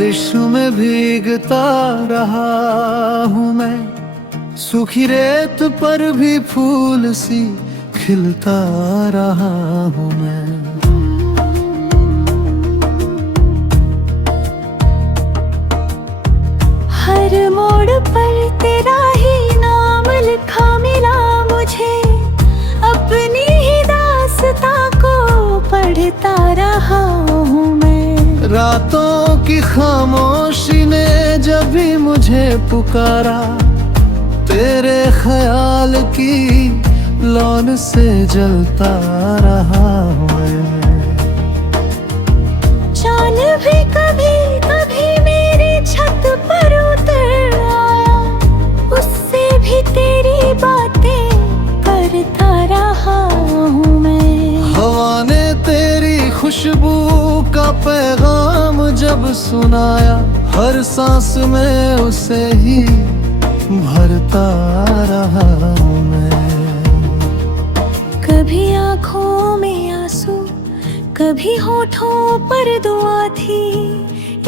बारिश में भीगता रहा हूँ मैं, सूखी रेत पर भी फूल सी खिलता रहा हूँ मैं। हर मोड़ पर तेरा ही नाम लिखा मिला मुझे, अपनी ही दास्तां को पढ़ता रहा हूँ मैं। रातों की खामोशी ने जब भी मुझे पुकारा, तेरे ख्याल की लौन से जलता रहा हूँ मैं। चांद भी कभी कभी मेरी छत पर उतर आया, उससे भी तेरी बातें करता रहा हूँ मैं। हवा ने तेरी खुशबू का पैगाम जब सुनाया, हर सांस में उसे ही भरता रहा हूँ मैं। कभी आँखों में आंसू, कभी होठों पर दुआ थी,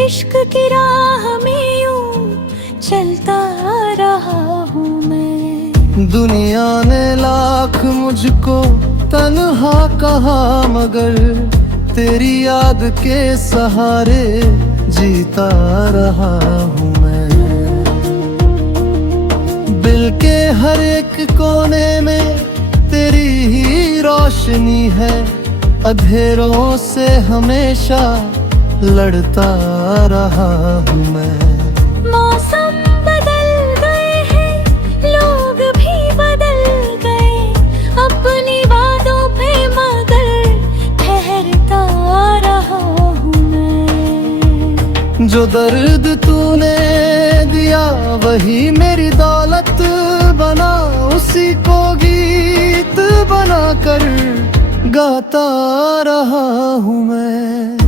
इश्क की राह में यूं चलता रहा हूँ मैं। दुनिया ने लाख मुझको तन्हा कहा, मगर तेरी याद के सहारे जीता रहा हूँ मैं। दिल के हर एक कोने में तेरी ही रोशनी है, अंधेरों से हमेशा लड़ता रहा हूँ मैं। मौसम बदल गए हैं, लोग भी बदल गए, अपनी बातों पे मगर ठहरता रहा हूँ मैं। जो दर्द तूने दिया वही मेरी दौलत बना, उसी को गीत बनाकर गाता रहा हूँ मैं।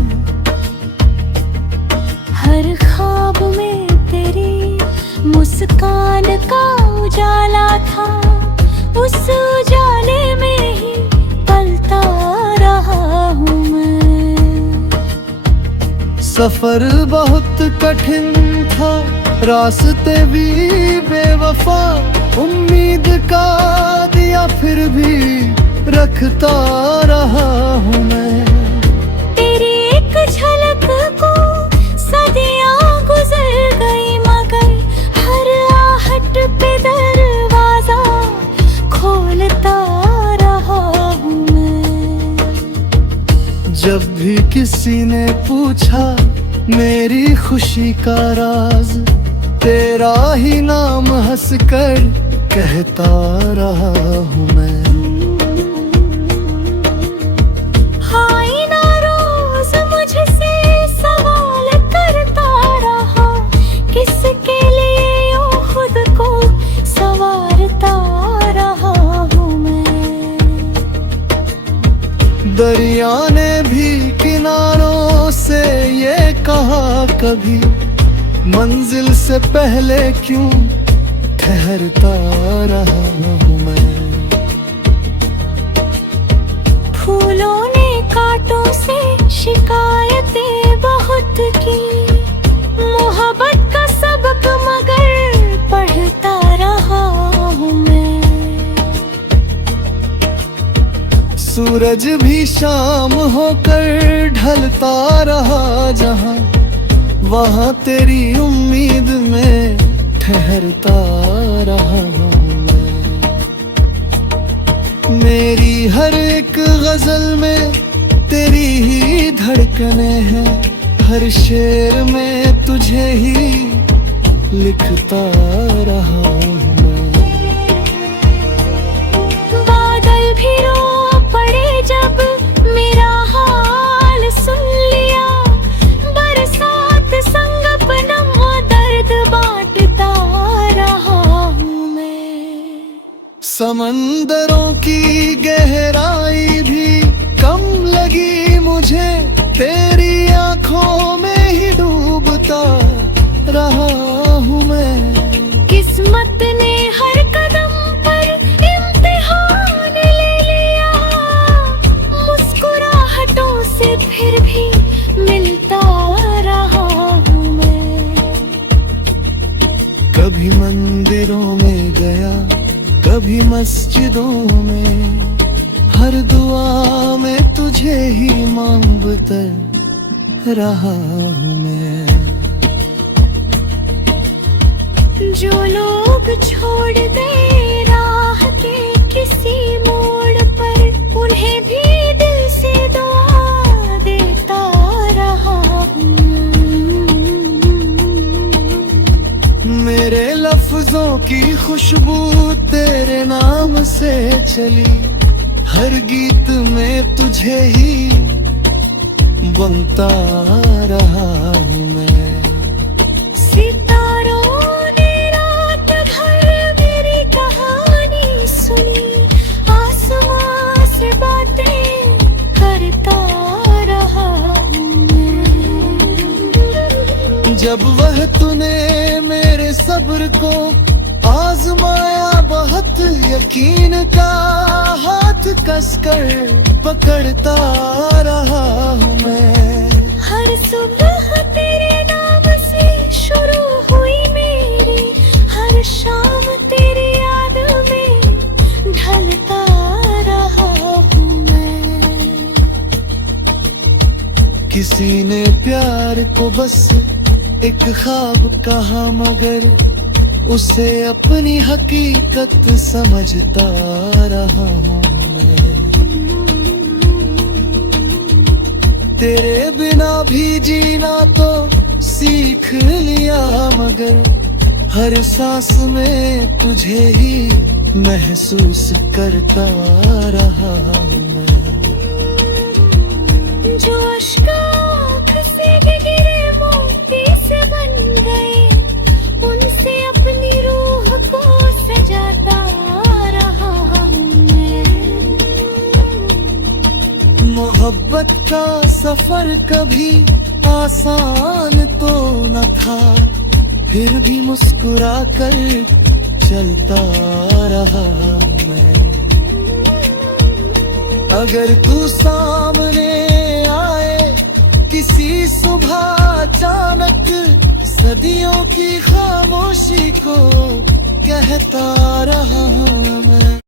हर ख्वाब में तेरी मुस्कान का उजाला था, उस उजाले में ही पलता रहा हूँ मैं। सफर बहुत कठिन था, रास्ते भी बेवफा, उम्मीद का दिया फिर भी रखता रहा हूँ मैं। तेरी एक झलक को सदियाँ गुजर गई, मगर हर आहट पे दरवाजा खोलता रहा हूँ मैं। जब भी किसी ने पूछा मेरी खुशी का राज, तेरा ही नाम हंसकर कहता रहा हूँ मैं। आईना रोज मुझसे सवाल करता रहा, किसके लिए यूं खुद को संवारता रहा हूँ मैं। दरिया ने भी किनारों से ये कहा कभी, मंजिल से पहले क्यों ठहरता रहा हूँ मैं। फूलों ने कांटों से शिकायतें बहुत की, मोहब्बत का सबक मगर पढ़ता रहा हूँ मैं। सूरज भी शाम होकर ढलता रहा जहाँ, वहाँ तेरी उम्मीद में ठहरता रहा हूँ मैं। मेरी हर एक गजल में तेरी ही धड़कने हैं, हर शेर में तुझे ही लिखता रहा हूँ मैं। बादल भी रो पड़े जब मेरा हाल सुन लिया, बरसात संग अपना दर्द बांटता रहा हूँ मैं। समंदरों की गहराई भी कम लगी मुझे, तेरी आंखों में ही डूबता रहा हूँ मैं। किस्मत ने हर कदम पर इम्तिहान ले लिया, मुस्कुराहटों से फिर भी मिलता रहा हूँ मैं। कभी मस्जिदों में, हर दुआ में तुझे ही मांगता रहा हूँ मैं। जो लोग छोड़ गए राह के किसी मोड़ पर, उन्हें भी दिल से दुआ देता रहा हूँ। मेरे लफ्जों की खुशबू तेरे नाम से चली, हर गीत में तुझे ही बनता रहा हूँ मैं। सितारों ने रात भर मेरी कहानी सुनी, आसमां से बातें करता रहा हूँ मैं। जब वह तूने मेरे सब्र को आजमाया, बहुत यकीन का हाथ कसकर पकड़ता रहा हूँ मैं। हर सुबह तेरे नाम से शुरू हुई मेरी, हर शाम तेरी याद में ढलता रहा हूँ मैं। किसी ने प्यार को बस एक ख्वाब कहा, मगर उसे अपनी हकीकत समझता रहा हूँ मैं। तेरे बिना भी जीना तो सीख लिया, मगर हर सांस में तुझे ही महसूस करता रहा हूँ मैं। जो अश्क आँख से गिरे मोती से बन गए, उनसे अपनी रूह को सजाता रहा हूँ मैं। मोहब्बत का सफर कभी आसान तो न था, फिर भी मुस्कुरा कर चलता रहा मैं। अगर तू सामने आए किसी सुबह अचानक, सदियों की खामोशी को कहता रहा मैं।